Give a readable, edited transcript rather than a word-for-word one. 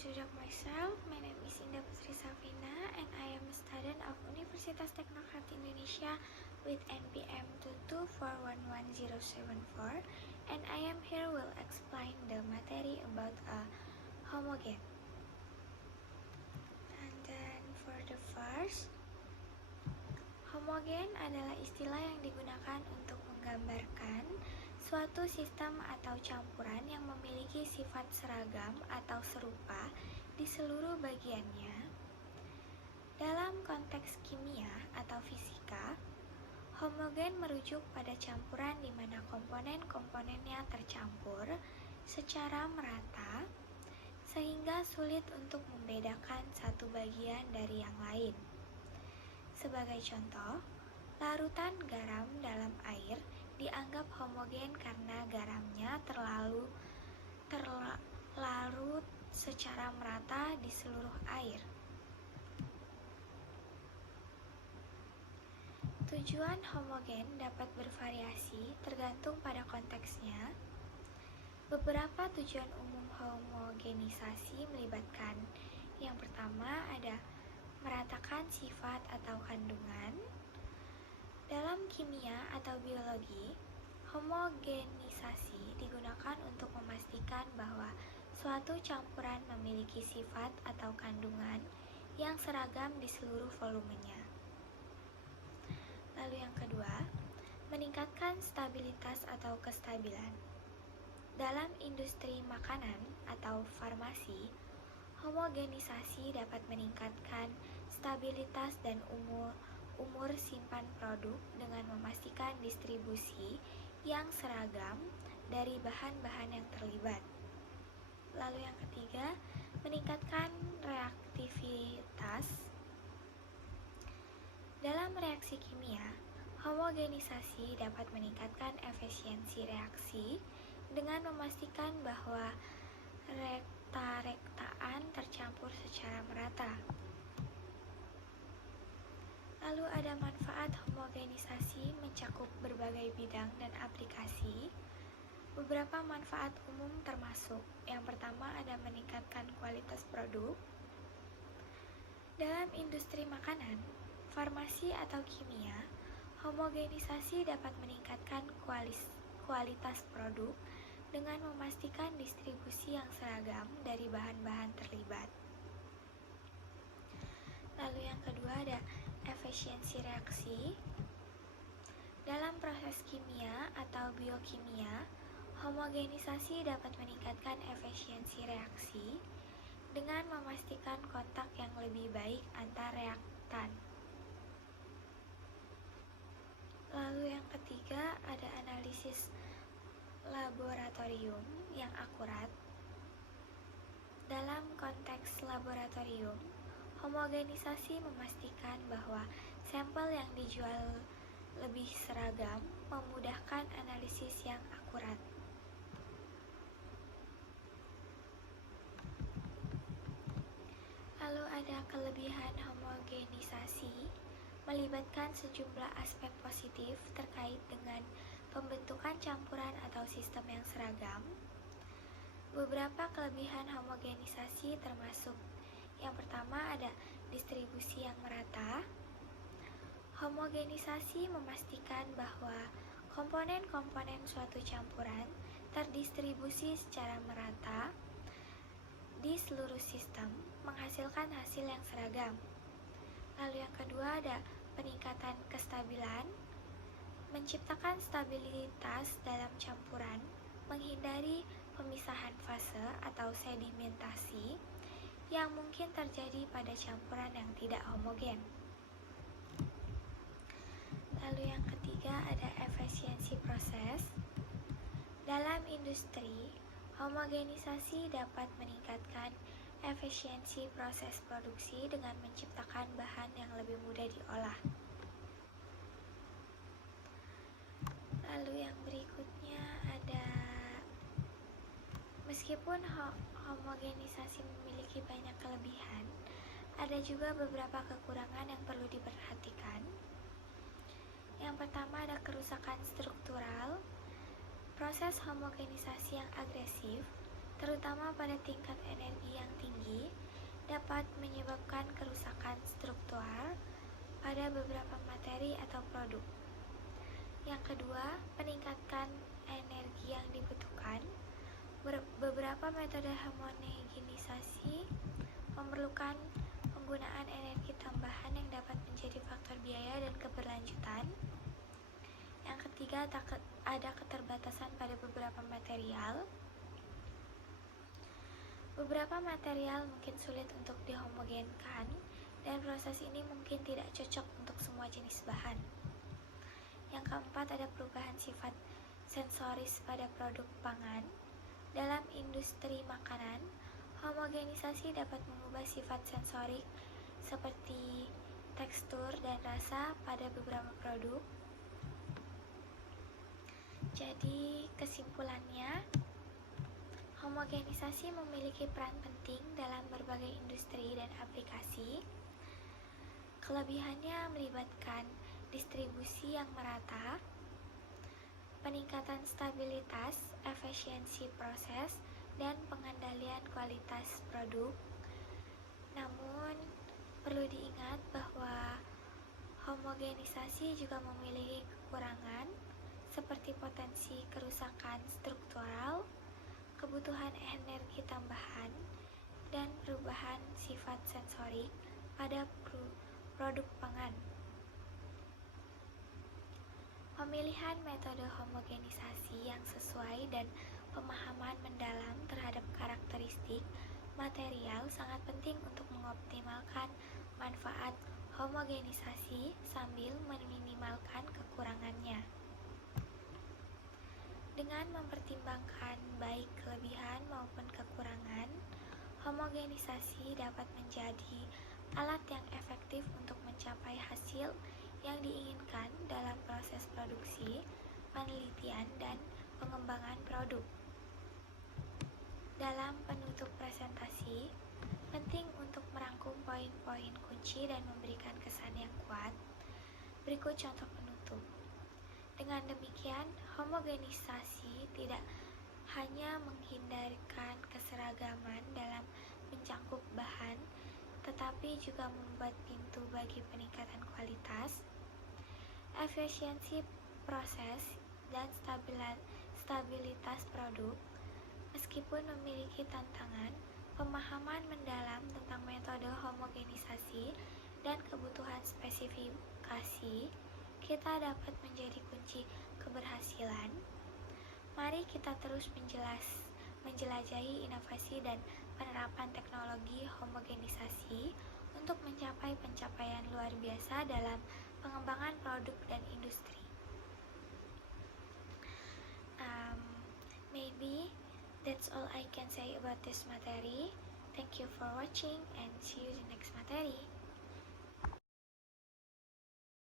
introduce myself. My name is Indah Putri Safina and I am a student of Universitas Teknokrat Indonesia with NPM 2241174 and I am here will explain the material about a homogen. And then for the first, homogen adalah istilah yang digunakan untuk menggambarkan suatu sistem atau campuran yang memiliki sifat seragam atau serupa di seluruh bagiannya. Dalam konteks kimia atau fisika, homogen merujuk pada campuran di mana komponen-komponennya tercampur secara merata sehingga sulit untuk membedakan satu bagian dari yang lain. Sebagai contoh, larutan garam dalam air dianggap homogen karena garamnya terlarut secara merata di seluruh air. Tujuan homogen dapat bervariasi tergantung pada konteksnya. Beberapa tujuan umum homogenisasi melibatkan yang pertama ada meratakan sifat atau kandungan. Dalam kimia atau biologi, homogenisasi digunakan untuk memastikan bahwa suatu campuran memiliki sifat atau kandungan yang seragam di seluruh volumenya. Lalu yang kedua, meningkatkan stabilitas atau kestabilan. Dalam industri makanan atau farmasi, homogenisasi dapat meningkatkan stabilitas dan umur simpan produk dengan memastikan distribusi yang seragam dari bahan-bahan yang terlibat. Lalu yang ketiga, meningkatkan reaktivitas. Dalam reaksi kimia, homogenisasi dapat meningkatkan efisiensi reaksi dengan memastikan bahwa rekta-rektaan tercampur secara merata. Lalu ada manfaat homogenisasi mencakup berbagai bidang dan aplikasi. Beberapa manfaat umum termasuk yang pertama ada meningkatkan kualitas produk. Dalam industri makanan, farmasi atau kimia, homogenisasi dapat meningkatkan kualitas produk dengan memastikan distribusi yang seragam dari bahan-bahan terlibat. Lalu yang kedua ada efisiensi reaksi. Dalam proses kimia atau biokimia, homogenisasi dapat meningkatkan efisiensi reaksi dengan memastikan kontak yang lebih baik antar reaktan. Lalu yang ketiga ada analisis laboratorium yang akurat. Dalam konteks laboratorium, homogenisasi memastikan bahwa sampel yang dijual lebih seragam, memudahkan analisis yang akurat. Lalu ada kelebihan homogenisasi, melibatkan sejumlah aspek positif terkait dengan pembentukan campuran atau sistem yang seragam. Beberapa kelebihan homogenisasi termasuk yang pertama ada distribusi yang merata. Homogenisasi memastikan bahwa komponen-komponen suatu campuran terdistribusi secara merata di seluruh sistem, menghasilkan hasil yang seragam. Lalu yang kedua ada peningkatan kestabilan, menciptakan stabilitas dalam campuran, menghindari pemisahan fase atau sedimentasi yang mungkin terjadi pada campuran yang tidak homogen. Lalu yang ketiga ada efisiensi proses. Dalam industri, homogenisasi dapat meningkatkan efisiensi proses produksi dengan menciptakan bahan yang lebih mudah diolah. Lalu yang berikutnya ada meskipun homogenisasi memiliki banyak kelebihan, ada juga beberapa kekurangan yang perlu diperhatikan. Yang pertama ada kerusakan struktural. Proses homogenisasi yang agresif terutama pada tingkat energi yang tinggi, dapat menyebabkan kerusakan struktural pada beberapa materi atau produk. Yang kedua, peningkatan energi yang dibutuhkan. Beberapa metode homogenisasi memerlukan penggunaan energi tambahan yang dapat menjadi faktor biaya dan keberlanjutan. Yang ketiga, ada keterbatasan pada beberapa material. Beberapa material mungkin sulit untuk dihomogenkan, dan proses ini mungkin tidak cocok untuk semua jenis bahan. Yang keempat, ada perubahan sifat sensoris pada produk pangan. Dalam industri makanan, homogenisasi dapat mengubah sifat sensorik seperti tekstur dan rasa pada beberapa produk. Jadi, kesimpulannya, homogenisasi memiliki peran penting dalam berbagai industri dan aplikasi. Kelebihannya melibatkan distribusi yang merata, peningkatan stabilitas, efisiensi proses, dan pengendalian kualitas produk. Namun, perlu diingat bahwa homogenisasi juga memiliki kekurangan seperti potensi kerusakan struktural, kebutuhan energi tambahan, dan perubahan sifat sensorik pada produk pangan. Pemilihan metode homogenisasi yang sesuai dan pemahaman mendalam terhadap karakteristik material sangat penting untuk mengoptimalkan manfaat homogenisasi sambil meminimalkan kekurangannya. Dengan mempertimbangkan baik kelebihan maupun kekurangan, homogenisasi dapat menjadi alat yang efektif untuk mencapai hasil yang diinginkan dalam proses produksi, penelitian, dan pengembangan produk. Dalam penutup presentasi, penting untuk merangkum poin-poin kunci dan memberikan kesan yang kuat. Berikut contoh penutup. Dengan demikian, homogenisasi tidak hanya menghindarkan keseragaman dalam mencangkup bahan, tetapi juga membuat pintu bagi peningkatan kualitas, efisiensi proses, dan stabilitas produk. Meskipun memiliki tantangan, pemahaman mendalam tentang metode homogenisasi dan kebutuhan spesifikasi kita dapat menjadi kunci keberhasilan. Mari kita terus menjelajahi inovasi dan penerapan teknologi homogenisasi untuk mencapai pencapaian luar biasa dalam pengembangan produk dan industri. Maybe that's all I can say about this materi. Thank you for watching and see you in the next materi.